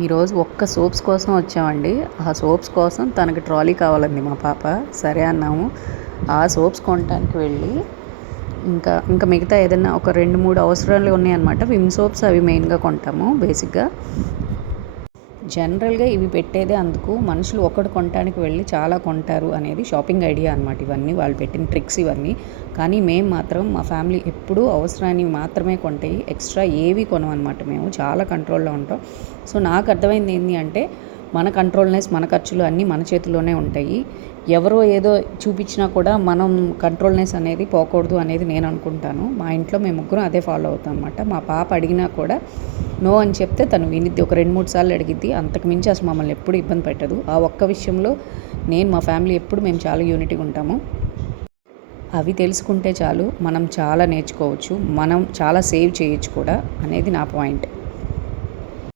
ఈరోజు ఒక్క సోప్స్ కోసం వచ్చామండి. ఆ సోప్స్ కోసం తనకి ట్రాలీ కావాలంది మా పాప. సరే అన్నాము. ఆ సోప్స్ కొనటానికి వెళ్ళి ఇంకా మిగతా ఏదైనా ఒక 2-3 అవసరాలు ఉన్నాయన్నమాట. విమ్ సోప్స్ అవి మెయిన్గా కొంటాము బేసిక్గా. జనరల్గా ఇవి పెట్టేదే అందుకు, మనుషులు ఒకటి కొనటానికి వెళ్ళి చాలా కొంటారు అనేది షాపింగ్ ఐడియా అనమాట. ఇవన్నీ వాళ్ళు పెట్టిన ట్రిక్స్ ఇవన్నీ. కానీ మేము మాత్రం మా ఫ్యామిలీ ఎప్పుడూ అవసరాన్ని మాత్రమే కొంటాయి. ఎక్స్ట్రా ఏవి కొనమన్నమాట. మేము చాలా కంట్రోల్లో ఉంటాం. సో నాకు అర్థమైంది ఏంటి అంటే, మన కంట్రోల్నెస్, మన ఖర్చులు అన్నీ మన చేతిలోనే ఉంటాయి. ఎవరో ఏదో చూపించినా కూడా మనం కంట్రోల్నెస్ అనేది పోకూడదు అనేది నేను అనుకుంటాను. మా ఇంట్లో మేము ముగ్గురం అదే ఫాలో అవుతాం అనమాట. మా పాప అడిగినా కూడా నో అని చెప్తే తను వినిద్ది. ఒక 2-3 సార్లు అడిగిద్ది. అంతకుమించి అసలు మమ్మల్ని ఎప్పుడు ఇబ్బంది పెట్టదు. ఆ ఒక్క విషయంలో మా ఫ్యామిలీ ఎప్పుడు మేము చాలా యూనిటీగా ఉంటాము. అవి తెలుసుకుంటే చాలు, మనం చాలా నేర్చుకోవచ్చు, మనం చాలా సేవ్ చేయొచ్చు కూడా అనేది నా పాయింట్.